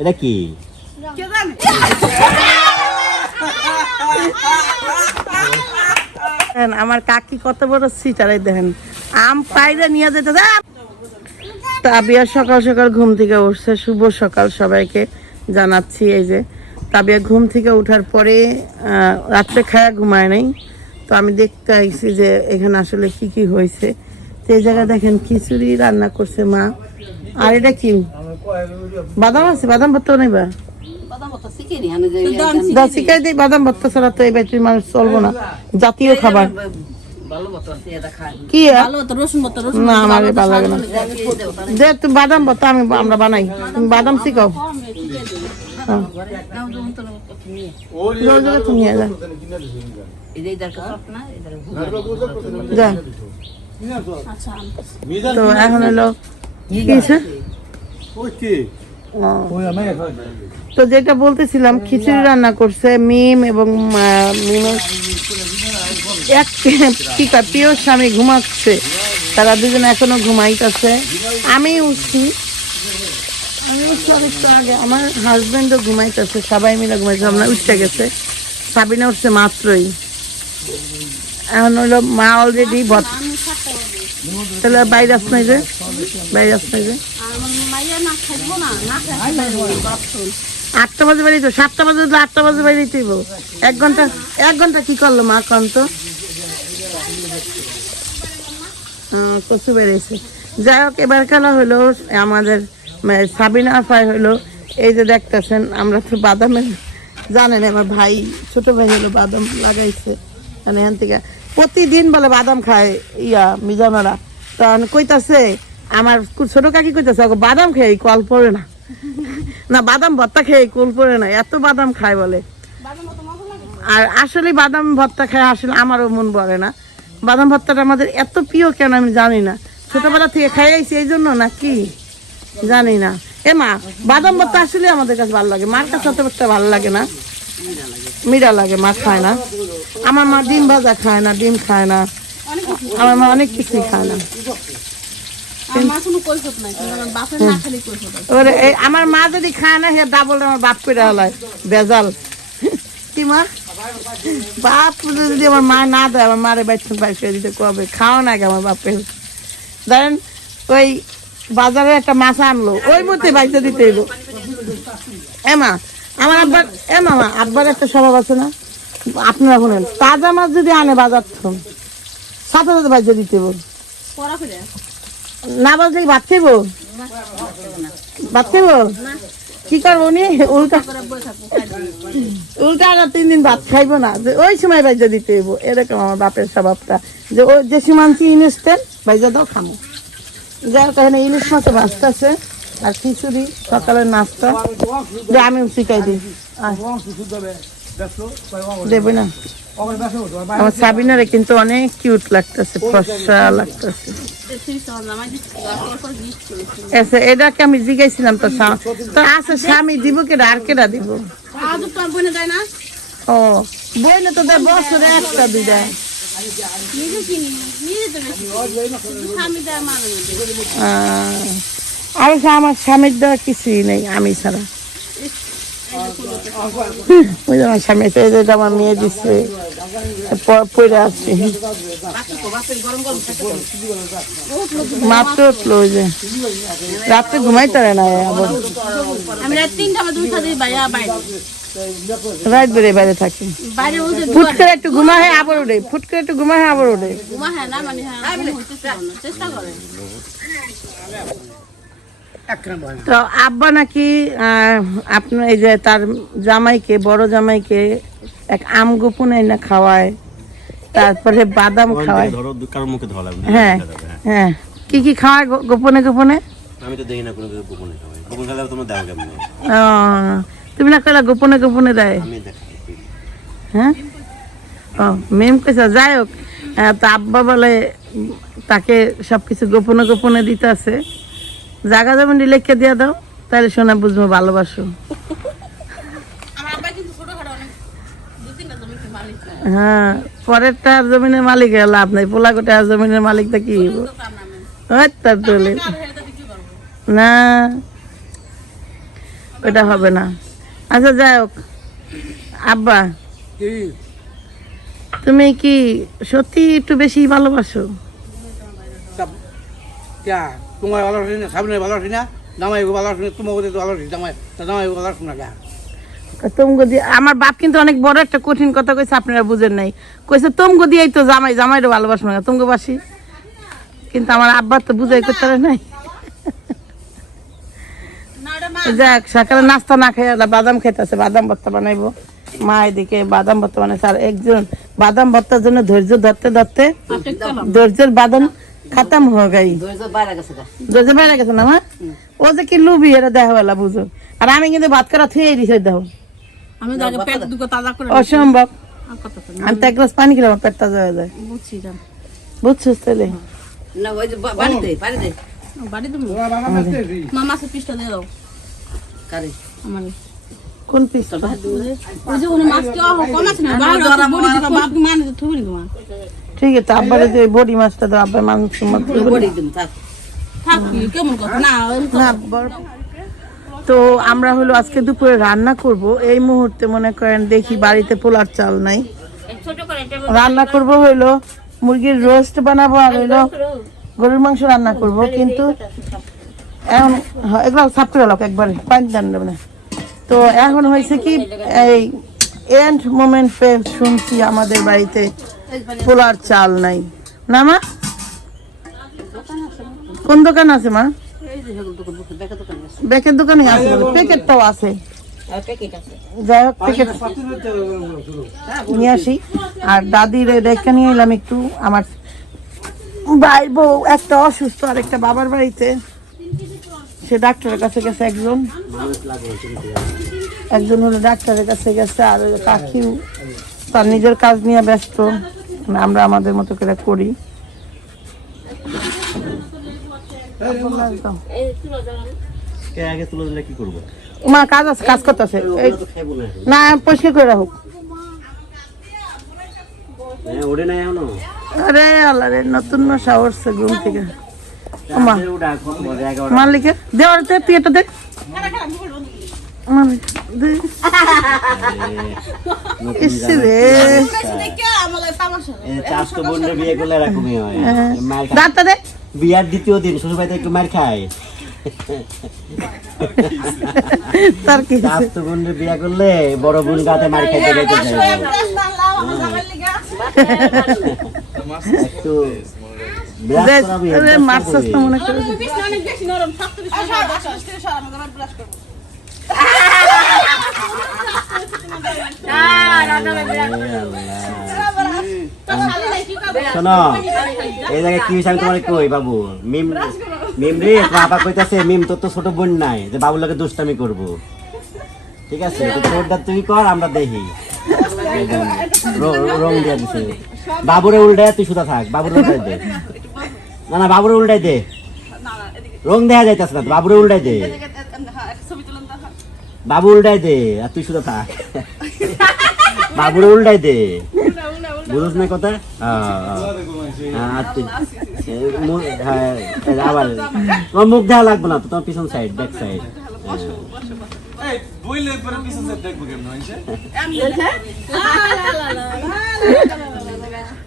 এটা কি? আমার কাকি কত বড় সিটারাই দেখেন। আম পাইরে নিয়ে যেতে তাবিয়া সকাল সকাল ঘুম থেকে উঠছে, শুভ সকাল সবাইকে জানাচ্ছি এই যে। তাবিয়া ঘুম থেকে ওঠার পরে রাত্রে খায়া ঘুমায় নাই। তো আমি দেখতে আইছি যে এখানে আসলে কি কি হয়েছে। তো এই জায়গায় দেখেন খিচুড়ি রান্না করছে মা। আর এটা কি? বাদাম আছে বাদাম ভর্তা দা শিখাই দিই বাদাম ভর্তা ছাড়া তো এই বাড়ির মানুষ চলবো না। জাতীয় খাবার। কি? না আমার ভালো লাগে না। যে তুমি বাদাম ভর্তা আমি আমরা বানাই। তুমি বাদাম শিখাও। হ্যাঁ। যা। তো এখন হলো কি। তো যেটা বলতেছিলাম খিচুড়ি রান্না করছে মিম এবং মিমের এক প্রিয় স্বামী ঘুমাচ্ছে। তারা দুজন এখনও ঘুমাইতেছে। আমি উঠছি। আমি উঠছি অনেকটা আগে। আমার হাজবেন্ডও ঘুমাইতেছে। সবাই মিলে ঘুমাইছে আমরা উঠতে গেছে। সাবিনা উঠছে মাত্রই। এখন হলো মা অলরেডি তাহলে বাইরে আস নাই যে? বাইরে নাই যে? আটটা বাজে বাড়ি তো সাতটা বাজে আটটা বাজে বাড়ি তুইব এক ঘণ্টা এক ঘণ্টা কি করল মা কন তো? কচু বেড়েছে। যাই হোক, এবার খেলা হলো আমাদের সাবিনা আফাই হলো। এই যে দেখতেছেন, আমরা তো বাদামের জানেন, আমার ভাই, ছোট ভাই হলো বাদাম লাগাইছে। মানে এখান থেকে। প্রতিদিন বলে বাদাম খায় ইয়া মিজানারা। তখন কইতাছে আমার ছোট কাকি কইতাছে "ওগো, বাদাম খেয়ে কল পড়ে না। না বাদাম ভর্তা খেয়ে কল পড়ে না এত বাদাম খায় বলে। আর আসলে বাদাম ভর্তা খায় আসলে আমারও মন ভরে না। বাদাম ভর্তাটা আমাদের এত প্রিয় কেন আমি জানি না। ছোটবেলা থেকে খাই আইছি এই জন্য না কি জানি না। এ মা বাদাম ভর্তা আসলে আমাদের কাছে ভালো লাগে। মার কাছে অত ভালো লাগে না। মিরা লাগে মা খায় না। আমার মা ডিম ভাজা খায় না ডিম খায় না। আমার মা অনেক কিছুই খায় না। আমার মা যদি খায় না সে ডাবল আমার বাপ করে হলায়। বেজাল কি মা? বাপ যদি আমার মা না দেয় আমার মারে বাইরে বাইর করে দিতে কবে? খাও না গে আমার বাপের। ধরেন ওই বাজারে একটা মাছ আনলো ওই মতে বাইতে দিতে এলো এমা আমার আব্বার এ মামা আব্বার একটা স্বভাব আছে না? আপনারা বলেন তাজা মাছ যদি আনে বাজার থেকে সাথে সাথে বাইতে দিতে বল। না বাজলে কি ভাত খাইবো ভাত খাইবো কি করব উনি? উল্টা উল্টা আগে তিন দিন ভাত খাইবো না। যে ওই সময় বাইজা দিতে হইব। এরকম আমার বাপের স্বভাবটা। যে ওই যে সীমান্তি ইনস্ট্যান্ট বাইজা দাও খামো। হোক এখানে ইলিশ মাছে ভাজতেছে আর খিচুড়ি সকালের নাস্তা। আমি শিখাই দিই। না। আমার সাবিনারে কিন্তু অনেক কিউট লাগতেছে ফর্সা লাগতেছে। আচ্ছা আমি তো আচ্ছা স্বামী আর কেটা ও তো আহ, আমার স্বামীর দেওয়া কিছুই নেই আমি ছাড়া। ওই স্বামী এই আমার মেয়ে দিচ্ছে পড়ে আছে মাত্র উঠল ওই যে রাত্রে ঘুমাইতে পারে না আবার রাত বেড়ে বাইরে থাকে বাইরে ফুট করে একটু ঘুমা হয় আবার ওঠে ফুট করে একটু ঘুমা হয় আবার ওঠে ঘুমা হ্যাঁ না মানে। চেষ্টা করে তো আব্বা নাকি আহ, আপনার এই যে তার জামাইকে বড় জামাইকে এক আম গোপনে না খাওয়ায় তারপরে বাদাম খাওয়ায়। না। হ্যাঁ হ্যাঁ। কি কি খাওয়ায় গোপনে গোপনে? আমি তো দেখি না কোনো কিছু গোপনে খাওয়াই গোপন খেলে তোমরা দাও কেমন তুমি না কইলা গোপনে গোপনে দেয়? হ্যাঁ? ও মেম কেসা যাই হোক তা আব্বা বলে তাকে সবকিছু গোপনে গোপনে দিতে আছে। জাগা জমিন লিখে দিয়ে দাও তাহলে শোনা বুঝব ভালোবাসো। হ্যাঁ পরেরটা জমিনের মালিক লাভ নাই। পোলাকোটা জমিনের মালিকটা কি তার নামে ওই তার দলে। আর হেটা বিক্রি করব। না ওটা হবে না। আচ্ছা যাই হোক। আব্বা তুমি কি সত্যি একটু বেশি ভালোবাসো? তোমার ভালো আছি না সামনে ভালো আছি না জামাই ভালো আছি তোমার তো ভালো আছি জামাই জামাই ভালো আছি না। তোমগো দিয়ে আমার বাপ কিন্তু অনেক বড় একটা কঠিন কথা কইছে আপনারা বুঝেন নাই। কইছে তোমগো দিয়েই তো জামাই জামাইরও ভালোবাসবো না তোমগো বাসি। কিন্তু আমার আব্বা তো বুঝাই করতে পারে নাই। না যাক সকালে নাস্তা না খেয়ে ওরা বাদাম খেতেছে বাদাম ভর্তা বানাইবো। মা এদিকে বাদাম ভর্তা বানাইছে আর একজন বাদাম ভর্তার জন্য ধৈর্য ধরতে ধরতে ধৈর্যের বাদাম খাতাম হয়ে গাই বাইরে গেছে না মা? ও যে কি লুবি এটা দেখা বেলা বুঝো। আর আমি কিন্তু ভাত করা থুয়ে দিছি দেখো। আমি তো আগে পেট দুটো তাজা করে অসম্ভব? আমি তো এক গ্লাস পানি খেলাম পেট তাজা হয়ে যায়। বুঝছি বুঝছিস তাহলে? বাড়ি তুমি মা মাছের পিসটা দিয়ে দাও। আমার। কোন পিস? ওই যে উনি মাছ কম আছে না? বাইরে আছে বড়ি দিবা বাপ মানে থুবি তোমার ঠিক আছে আব্বার যে বডি মাছটা তো আব্বার মাংস মাছ থাক। কেমন কথা? না না বড়- তো আমরা হলো আজকে দুপুরে রান্না করব। এই মুহূর্তে মনে করেন দেখি বাড়িতে পোলার চাল নাই। রান্না করব হইল মুরগির রোস্ট বানাবো আর হইল গরুর মাংস রান্না করব কিন্তু এখন এগুলো সাপ করে লোক একবারে পাঁচ দান না তো এখন হয়েছে কি এই এন্ড মোমেন্ট পে শুনছি আমাদের বাড়িতে পোলার চাল নাই। না, মা? কোন দোকান আছে, মা? ব্যাকের দোকানে আছে প্যাকেটটাও আছে। যাই হোক, প্যাকেট নিয়ে আসি। আর দাদির রেখে নিয়ে এলাম একটু। আমার ভাই বউ, একটা অসুস্থ আর একটা বাবার বাড়িতে। সে ডাক্তারের কাছে গেছে, একজন। একজন হলো ডাক্তারের কাছে গেছে, আর কাকিও তার নিজের কাজ নিয়ে ব্যস্ত। মানে আমরা আমাদের মতো করে করি। কে আগে তুলে দিলে কি করব? মা কাজ আছে কাজ করতেছে। না। পরিষ্কার করে রাখুক। হ্যাঁ, আরে আল্লাহ রে নতুন নশা উঠছে ঘুম থেকে। ওমা রাত্রে ওঠা, কত বাজে? এগারোটা। মালিকে দেওয়ার তুই এটা দেখে বিয়ার দ্বিতীয় দিন শ্বশুর বাড়িতে একটু মার খায় তার কি বোনের বিয়ে করলে বড় বোন গাতে মার খাইতে যাইতে চাই একটু। না মনে করে দুষ্টামি ঠিক আছে? তুই কর, আমরা দেখি। রং বাবুরে উল্টায় তুই সুতা থাক, বাবুরে উল্টাই দে। না না, বাবুরে উল্টাই দে। রং দেখা যাইতেছে না বাবুরে উল্টাই দে। বাবু উল্টাই দে আর তুই শুধু থাক। বাবুরে উল্টাই দে। বুঝছ না কথা? হ্যাঁ, হ্যাঁ। হ্যাঁ, আবার তোমার মুখ দেখা লাগবে না তো তোমার পিছন সাইড ব্যাক সাইড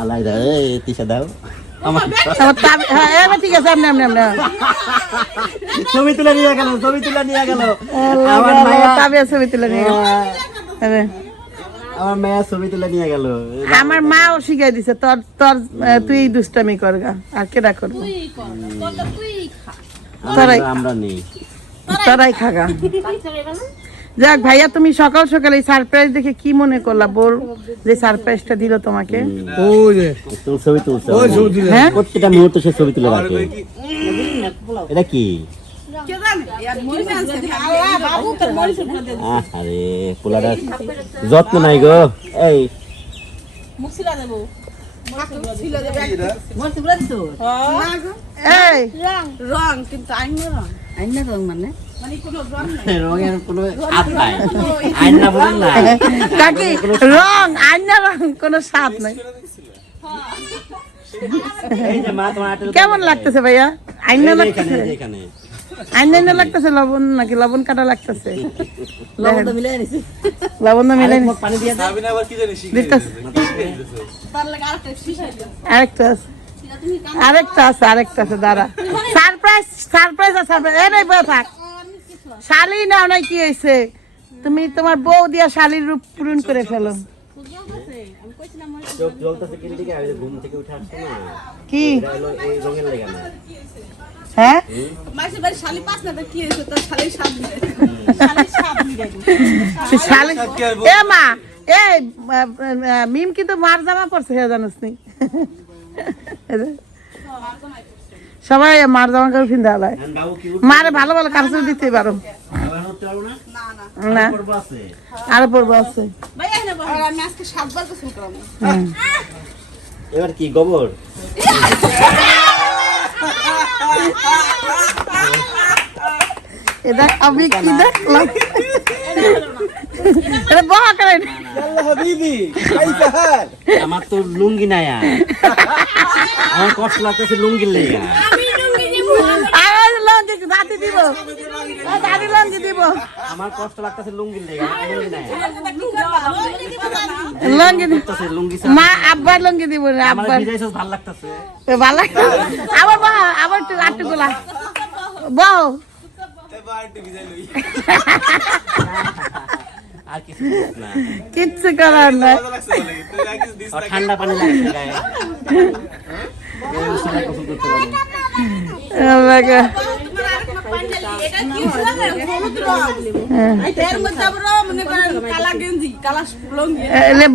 আল্লাহ দাও এই তিসা দাও। আমার আমার তাবি- হ্যাঁ ঠিক আছে আপনি আপনি আপনি ছবি তুলে নিয়ে গেল ছবি তুলে নিয়ে গেল। আমার মায়া ছবি তুলে নিয়ে গেল। আরে, আমার মায়া ছবি তুলে নিয়ে গেল। আমার মাও শিখাই দিছে তোর তোর তুই দুষ্টামি করগা আর কেডা করব? তারাই। আমরা নেই। তারাই খাগা। যাক ভাইয়া তুমি সকাল সকাল এই সারপ্রাইজ দেখে কি মনে করলা? বল যে সারপ্রাইজটা দিল তোমাকে। ওই যে তুমি ছবি তুলছো। ওই ছবি হ্যাঁ? প্রত্যেকটা মুহূর্তে সে ছবি তুলে রাখে। এটা কি? আরে পোলাটা যত্ন নাই গো। এই। মুছিলা দেবো এই। রং। কিন্তু আইন রং রঙের কোনো হাত নাই। আইনা বলেন না। কাকি রং আইনা রং কোনো স্বাদ নাই। কেমন লাগতেছে ভাইয়া? আইনা লাগতেছে? আইনে না লাগতেছে লবণ নাকি? লবণ কাটা লাগতেছে। লবণ তো মিলাই নিছি। লবণ তো মিলাই নিছি। পানি দিয়ে দাও আবার কি জানি দিতেছে আরেকটা শিশাই দাও। আরেকটা আছে। আরেকটা আছে আরেকটা আছে দাঁড়া। সারপ্রাইজ সারপ্রাইজ আছে সারপ্রাইজ এই বয়ে থাক। শালি না নাই কি হয়েছে তুমি তোমার বউ দিয়া শালির রূপ পূরণ করে ফেলো। কি দিকে? আমি ঘুম থেকে উঠে আসছে না। কি? এটা হলো এই রঙের লেগে না। হ্যাঁ? এ মা এ মিম কিন্তু মার জামা পড়ছে হে জানিস নি। এই সবাই মার জামা করে ফিন্দা বাবু কি মারে ভালো ভালো কাপড় দিতে পারো। পারব না? আরও পড়ব আছে। এবার কি গোবর? এ দেখ আমি কি দেখলাম? এটা বহা করে আল্লাহ হাবিবি আমার তো লুঙ্গি নাই আমার কষ্ট লাগতেছে লুঙ্গির লেগে। দিব। লঙ্গি দিব। আমার কষ্ট লাগতেছে লুঙ্গি নাই। লঙ্গি লুঙ্গি মা আব্বার লঙ্গি দিব না আমার আব্বার। ভালো লাগতেছে। ভালো লাগছে। আবার আটটু গোলা। আর কিছু না। কিচ্ছু করার আর ঠান্ডা পানি লাগছে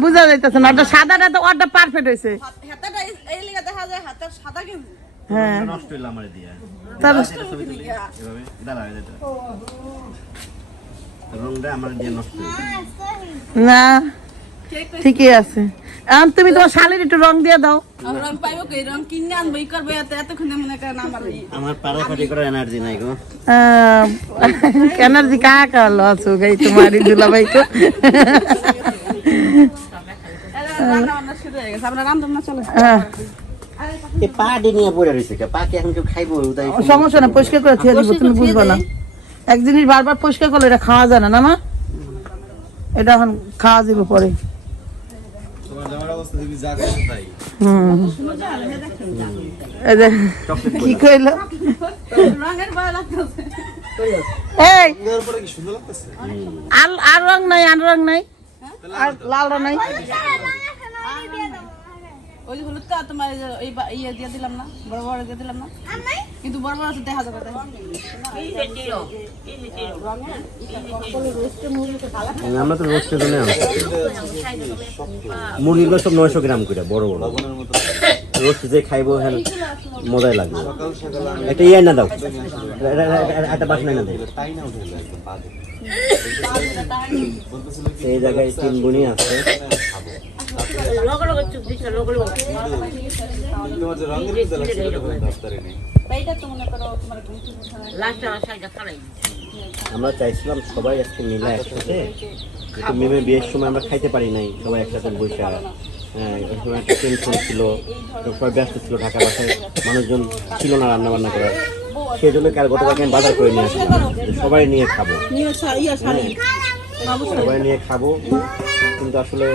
বুঝা যাইতেছে না ওটা সাদাটা তো ওটা পারফেক্ট হয়েছে এই লিগে দেখা যায় হাতের সাদা হ্যাঁ। নষ্ট হইল আমার দিয়া রংটা আমার দিয়ে নষ্ট না। ঠিকই আছে। আম তুমি তোমার শালের একটু রং দিয়ে দাও। রং পাইবো কই? রং কিনে আনব ই করব এত এতক্ষণে মনে করেন আমার আমার এনার্জি নাই গো। এনার্জি কা? কা লস দুলা ভাই কো না। বারবার পরিষ্কার করল এটা খাওয়া যায় না না এটা এখন খাওয়া যাবে পরে। আর রং নাই আর রং নাই। আর লাল রং নাই। ওই যে হলুদটা তোমার এই ইয়ে দিয়ে দিলাম না বড় বড় দিয়ে দিলাম না? কিন্তু বড় বড় তো দেখা যাবে তাই। আমরা তো রোস্টের জন্য মুরগিগুলো সব নয়শো গ্রাম করে বড় বড়। রোস্ট যে খাইবো হ্যাঁ মজাই লাগবে। একটা ইয়ে না দাও। একটা বাসনা না দাও। এই জায়গায় তিন গুণই আছে। আমরা চাইছিলাম সবাই আজকে মিলে একসাথে। যেহেতু মেমে বিয়ের সময় আমরা খাইতে পারি নাই সবাই একসাথে বসে হ্যাঁ ওই সময় একটা টেনশন ছিল সবাই ব্যস্ত ছিল ঢাকা বাসায় মানুষজন ছিল না রান্না বান্না করার। সেই জন্য কাল গতকালকে আমি বাজার করে নিয়ে আসলাম। সবাই নিয়ে খাব। হ্যাঁ সবাই নিয়ে খাব। কিন্তু আসলে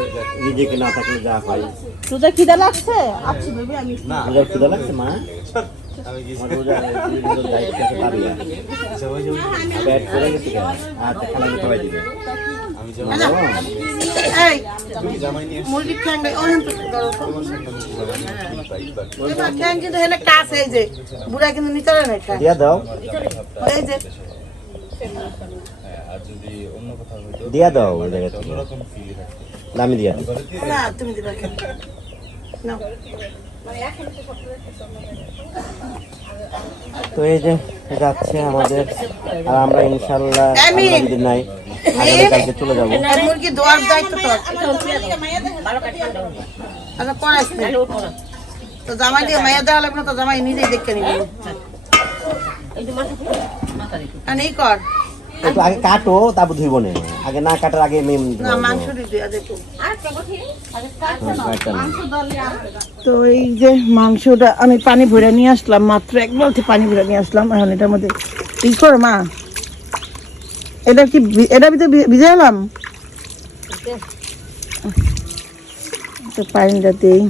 নিজেকে না থাকলে যা হয়। তোদের খিদা লাগছে? আচ্ছা বেবি আমি রোজা ক্ষুদা লাগছে মা? রোজা না। বুড়া কিন্তু নিচে দাও। এই যে আর যদি অন্য কোথাও হইতো দিয়া দাও ওই জায়গা থেকে অন্যরকম ফিল থাকতো দামি দিয়া দিই। না তুমি দিবা কেন নাও। তো এই যে যাচ্ছে আমাদের আর আমরা ইনশাল্লাহ। যদি নাই আগামীকালকে চলে যাব মুরগি দোয়ার দায়িত্ব তোর আচ্ছা তো জামাই দিয়ে মায়া দেওয়া লাগবে না তো জামাই নিজেই দেখতে নিবি এই কর। একটু আগে কাটো তারপর ধুইব না। আগে না কাটার আগে মেম না। তো এই যে মাংসটা আমি পানি ভরে নিয়ে আসলাম মাত্র এক বালতি পানি ভরে নিয়ে আসলাম এখন এটার মধ্যে ই করো মা। এটা কি এটা ভিতরে ভিজে এলাম তো পানিটা দিই।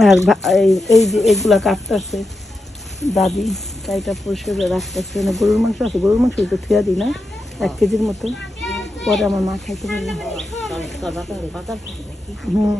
আর এই- এই যে এগুলা কাটতেছে দাদি। তাইটা পরিষ্কার রাখতেছি রাখতেছে। না গরুর মাংস আছে গরুর মাংস তো থুয়া দিই না এক কেজির মতো। পরে আমার মা খাইতে পারবে হুম।